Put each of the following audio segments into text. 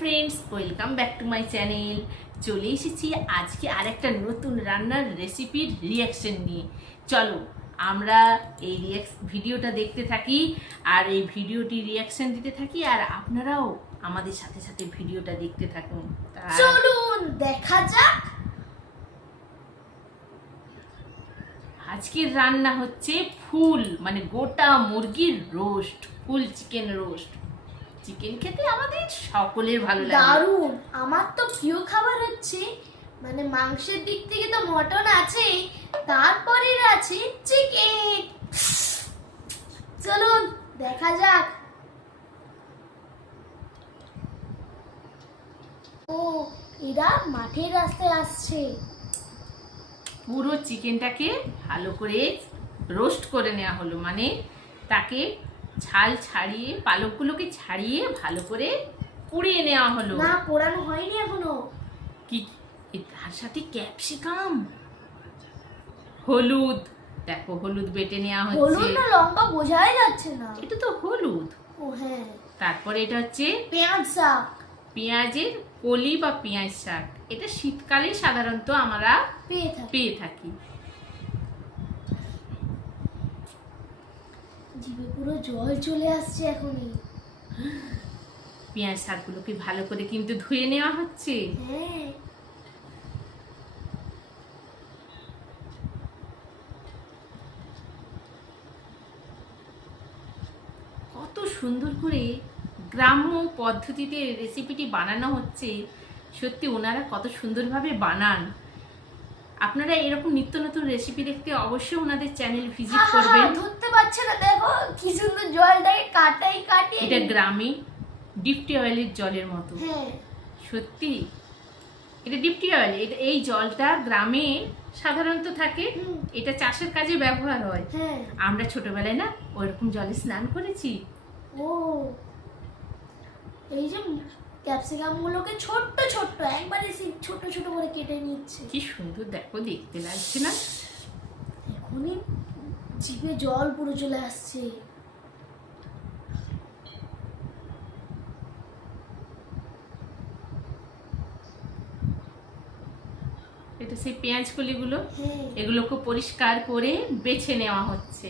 Friends, welcome back to my channel. চলে এসেছি আজকে আর একটা নতুন রান্নার রেসিপির রিয়াকশন নিয়ে। চলো আমরা এই ভিডিওটা দেখতে থাকি আর এই ভিডিওটি রিয়াকশন দিতে থাকি, আর আপনারাও আমাদের সাথে সাথে ভিডিওটা দেখতে থাকুন। চলুন দেখা যাক। আজকের রান্না হচ্ছে ফুল মানে গোটা মুরগির রোস্ট, ফুল চিকেন রোস্ট। চিকেন খেতে আমাদের সকলের ভালো লাগে। দারুণ, আমার তো প্রিয় খাবার হচ্ছে মানে মাংসের দিক থেকে তো মটন আছে, তারপরে আছে চিকেন। চলুন দেখা যাক। ও, এরা মাঠের রাস্তায় আসছে। পুরো চিকেনটাকে ভালো করে রোস্ট করে নেওয়া হলো, মানে তাকে ছাল ছাড়িয়ে পালকগুলোকে ছাড়িয়ে ভালো করে পুড়িয়ে নেওয়া হলো। না, পোড়ানো হয়নি এখনো। কি তার সাথে ক্যাপসিকাম, হলুদ, দেখো হলুদ বেটে নেওয়া হচ্ছে। হলুদ না লঙ্কা বোঝাই যাচ্ছে না। এটা তো হলুদ। ও হ্যাঁ। তারপরে এটা হচ্ছে পেঁয়াজ শাক, পেঁয়াজের কলি বা পেঁয়াজ শাক। এটা শীতকালে সাধারণত আমরা পেয়ে থাকি। জিভে পুরো জল চলে আসছে এখনই। পেঁয়াজ শাকগুলোকে ভালো করে কিন্তু ধুয়ে নেওয়া হচ্ছে। হ্যাঁ, কত সুন্দর করে গ্রাম্য পদ্ধতিতে রেসিপিটি বানানো হচ্ছে। সত্যি ওনারা কত সুন্দরভাবে বানান। আপনারা এরকম নিত্য নতুন রেসিপি দেখতে অবশ্যই ওনাদের চ্যানেল ভিজিট করবেন। ধরতে পারছে না, দেখো কি সুন্দর জলটাকে কাটি। এটা গ্রামে ডিপটি অয়েলের জলের মতো। হ্যাঁ, সত্যি এটা ডিপটি অয়েল। এই জলটা গ্রামে সাধারণত থাকে, এটা চাষের কাজে ব্যবহার হয়। হ্যাঁ। আমরা ছোটবেলায় না ওইরকম জলে স্নান করেছি। ও, এই যে ক্যাপসিকাম গুলোকে ছোট্ট ছোট্ট একবারে ছোট ছোট করে কেটে নিচ্ছে। কি সুন্দর দেখো, দেখতে লাগছে না? এখনই জিভে জল পুরো চলে আসছে। এটা সেই পেঁয়াজ কলিগুলো, হ্যাঁ, এগুলোকে পরিষ্কার করে বেছে নেওয়া হচ্ছে।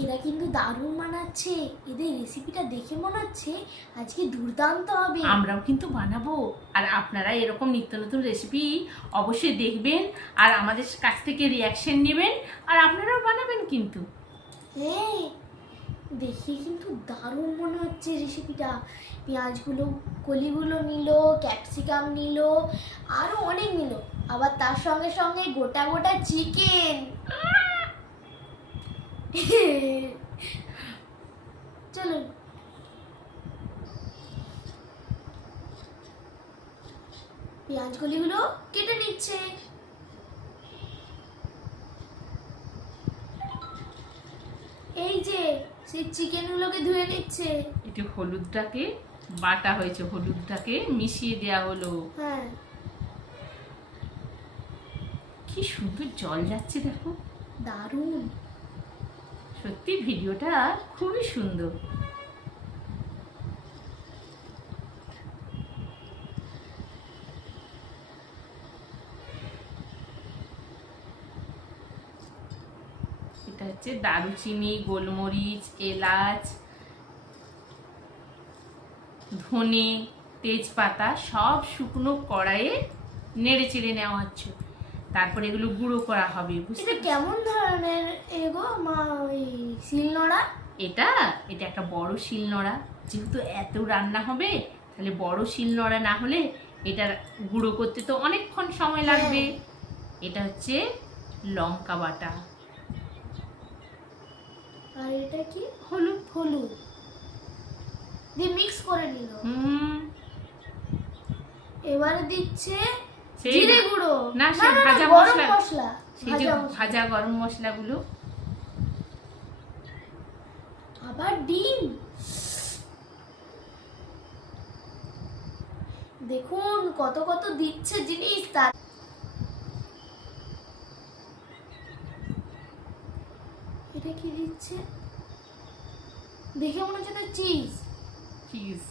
এরা কিন্তু দারুণ বানাচ্ছে। এদের রেসিপিটা দেখে মনে হচ্ছে আজকে দুর্দান্ত হবে। আমরাও কিন্তু বানাবো, আর আপনারা এরকম নিত্য নতুন রেসিপি অবশ্যই দেখবেন আর আমাদের কাছ থেকে রিয়াকশন নেবেন, আর আপনারাও বানাবেন কিন্তু। হ্যাঁ, দেখে কিন্তু দারুণ মনে হচ্ছে রেসিপিটা। পেঁয়াজগুলো কলিগুলো নিল, ক্যাপসিকাম নিল, আরো অনেক নিল, আবার তার সঙ্গে সঙ্গে গোটা গোটা চিকেন। চলুন পেঁয়াজ কলিগুলো কেটে নিচ্ছে। এই যে সেই চিকেনগুলোকে ধুয়ে নিচ্ছে। একটু হলুদটাকে বাটা হয়েছে, হলুদটাকে মিশিয়ে দেওয়া হলো। হ্যাঁ, কি সুন্দর জল যাচ্ছে দেখো, দারুণ। সত্যি ভিডিওটা খুবই সুন্দর। এটা হচ্ছে দারুচিনি, গোলমরিচ, এলাচ, ধনে, তেজপাতা সব শুকনো কড়াইয়ে নেড়ে চেড়ে নেওয়া হচ্ছে। তারপরে এগুলো গুঁড়ো করা হবে। এটা কেমন ধরনের এগো মা, ওই শিলনোড়া? এটা এটা একটা বড় শিলনোড়া। যেহেতু এত রান্না হবে তাহলে বড় শিলনোড়া না হলে এটা গুঁড়ো করতে তো অনেকক্ষণ সময় লাগবে। এটা হচ্ছে লঙ্কা বাটা, আর এটা কি? হলুদ। হলুদ দিয়ে মিক্স করে নিল। এবারে দিচ্ছে জিরে গুঁড়ো, না সে ভাজা গরম মশলা, মশলা, সেই যে ভাজা গরম মশলাগুলো। আবার ডিম। দেখুন কত কত দিচ্ছে জিনিস। তার এটা কি দিচ্ছে দেখে মনে হচ্ছে চিজ। চিজ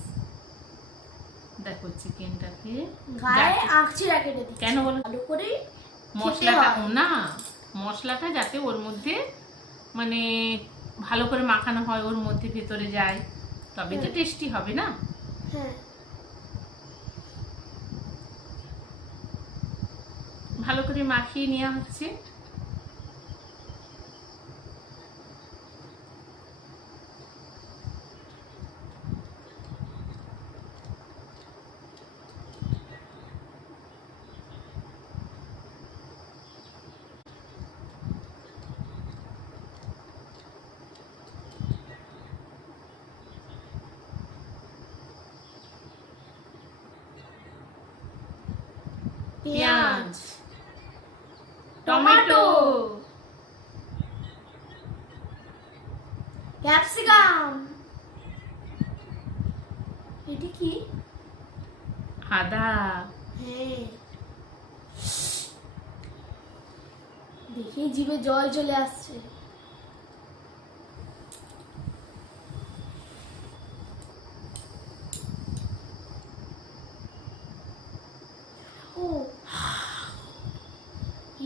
দেখো চিকেনটাকে গায়ে আঁকছিরা কেটে দিচ্ছি কেন বলো? ভালো করে মশলাটা হয়। না, মশলাটা যাতে ওর মধ্যে মানে ভালো করে মাখানো হয়, ওর মধ্যে ভেতরে যায়, তবে তো টেস্টি হবে না। হ্যাঁ ভালো করে মাখিয়ে নেওয়া হচ্ছে। পেঁয়াজ, টমেটো, ক্যাপসিকাম, এটা কি? আদা, হ্যাঁ দেখেই জিভে জল চলে আসছে। ও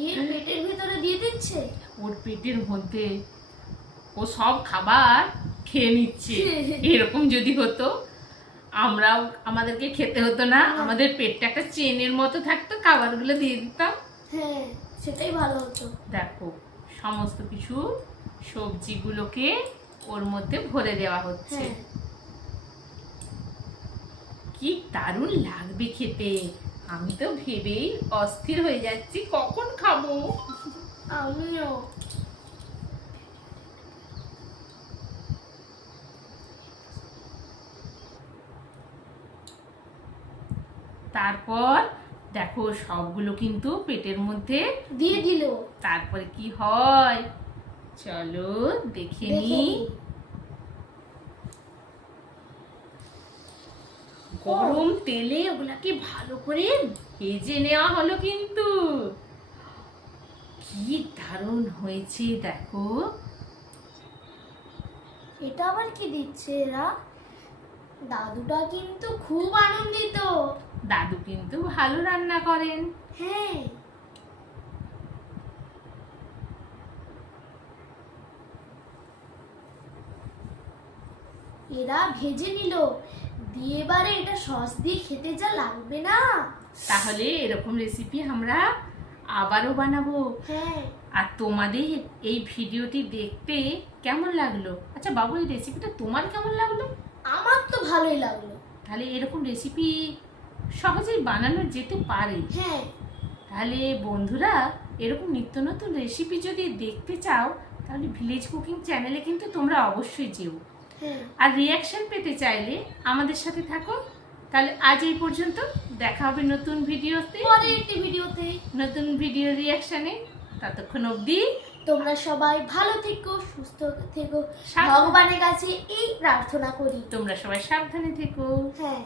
এর পেটের ভিতরে দিয়ে দিচ্ছে। ওর পেটের মধ্যে ও সব খাবার খেয়ে নিচ্ছে। এরকম যদি হতো আমরাও, আমাদেরকে খেতে হতো না, আমাদের পেটটা একটা চেনের মতো থাকতো, খাবারগুলো দিয়ে দিতাম। হ্যাঁ সেটাই ভালো হতো। দেখো সমস্ত কিছু সবজিগুলোকে ওর মধ্যে ভরে দেওয়া হচ্ছে। হ্যাঁ কি দারুণ লাগবে খেতে, আমি তো ভেবেই অস্থির হয়ে যাচ্ছি কখন খাবো। আমিও। তারপর দেখো সবগুলো কিন্তু পেটের মধ্যে দিয়ে দিল। তারপরে কি হয় চলো দেখে নি। গরম তেলে ওগুলাকে ভালো করে ভেজে নেওয়া হলো কিন্তু কি দারুণ হয়েছে দেখো। এটা আবার কি দিচ্ছে এরা? দাদুটা কিন্তু খুব আনন্দিত। দাদু কিন্তু ভালো রান্না করেন। হ্যাঁ এরা ভেজে নিল, দিয়ে এবারে এটা সস দিয়ে খেতে যা লাগবে না। তাহলে এরকম রেসিপি আমরা আবারও বানাবো। হ্যাঁ আর তোমাদের এই ভিডিওটি দেখতে কেমন লাগলো? আচ্ছা বাবু, এই রেসিপিটা তোমার কেমন লাগলো? আমার তো ভালোই লাগলো। তাহলে এরকম রেসিপি সহজেই বানানো যেতে পারে। হ্যাঁ তাহলে বন্ধুরা, এরকম নিত্য নতুন রেসিপি যদি দেখতে চাও তাহলে ভিলেজ কুকিং চ্যানেলে কিন্তু তোমরা অবশ্যই যেও। হ্যাঁ আর রিয়াকশন পেতে চাইলে আমাদের সাথে থাকো। তাহলে আজ এই পর্যন্ত, দেখা হবে নতুন ভিডিওতে, পরের একটি ভিডিওতে। নতুন ভিডিও রিয়াকশনে। ততক্ষণ অবধি তোমরা সবাই ভালো থেকো, সুস্থ থেকো, সাবধানে। ভগবানের কাছে এই প্রার্থনা করি। তোমরা সবাই সাবধানে থেকো। হ্যাঁ